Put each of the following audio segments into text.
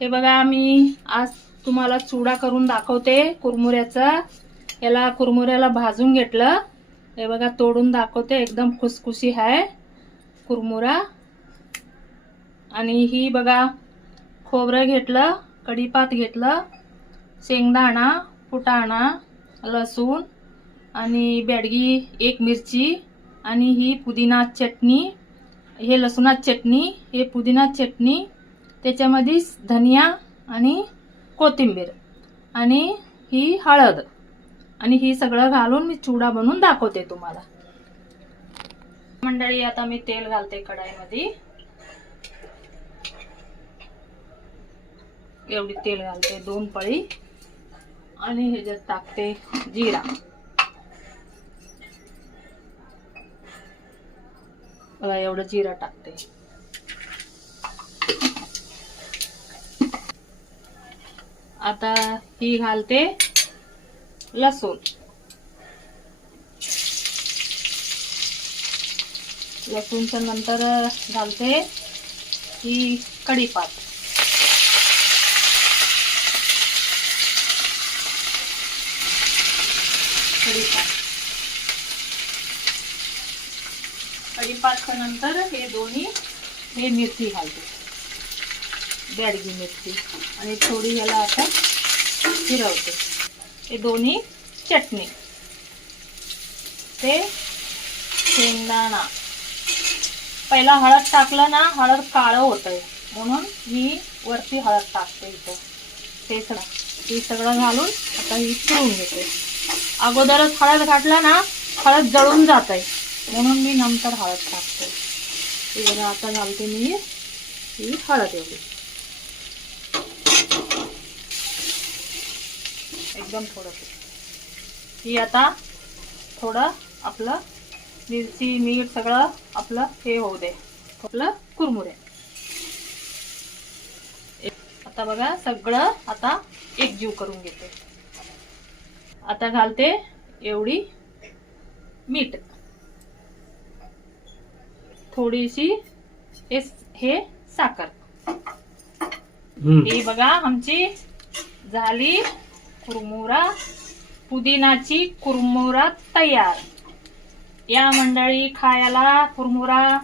हे बघा मी आज तुम्हाला चुडा करून दाखवते कुरमुऱ्याचा। याला कुरमुऱ्याला भाजून घेतलं, हे बघा तोडून दाखवते, एकदम खुसखुशी आहे कुरमुरा। आणि ही बघा खोबरं घेतलं, कढीपात घेतलं, शेंगदाणा, फुटाणा, लसूण आणि बेडगी एक मिरची आणि ही पुदिना चटणी, हे लसूणाची चटणी, हे पुदिना चटणी, त्याच्यामध्ये धनिया आणि कोथिंबीर आणि ही हळद आणि ही सगळं घालून मी चुडा बनवून दाखवते तुम्हाला। मंडळी आता मी तेल घालते कढाईमध्ये, एवढी तेल घालते 2 पळी आणि ह्याच्यात टाकते जिरा। बघा एवढं जिरा टाकते। आता ही घालते लसूण, लसूणच्या नंतर घालते ही कढीपात, कढीपात नंतर हे दोन्ही हे मिरची घालते, बेडगी मिरची, आणि थोडी याला आता फिरवते। हे दोन्ही चटणी, ते शेंगदाणा, पहिला हळद टाकलं ना हळद काळं होतंय म्हणून मी वरती हळद टाकते इथं। ते सगळं घालून आता ही फिरवून घेते। अगोदरच हळद घातला ना हळद जळून जाते म्हणून मी नंतर हळद टाकते। हे आता घालते मी ही हळद एवढी, एकदम थोडं। ही आता थोडं आपलं मिरची मीठ सगळं आपलं हे होऊ दे, आपलं कुरमुरे। आता बघा सगळं आता एकजीव करून घेते। आता घालते एवढी मीठ, थोडीशी हे साखर। ही बघा आमची झाली कुरमुरा, पुदिनाची कुरमुरा तयार। या मंडळी खायला कुरमुरा।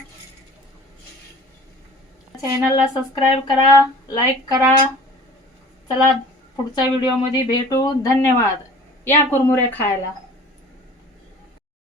चॅनलला सबस्क्राइब करा, लाईक करा। चला पुढच्या व्हिडिओ मध्ये भेटू, धन्यवाद। या कुरमुरे खायला।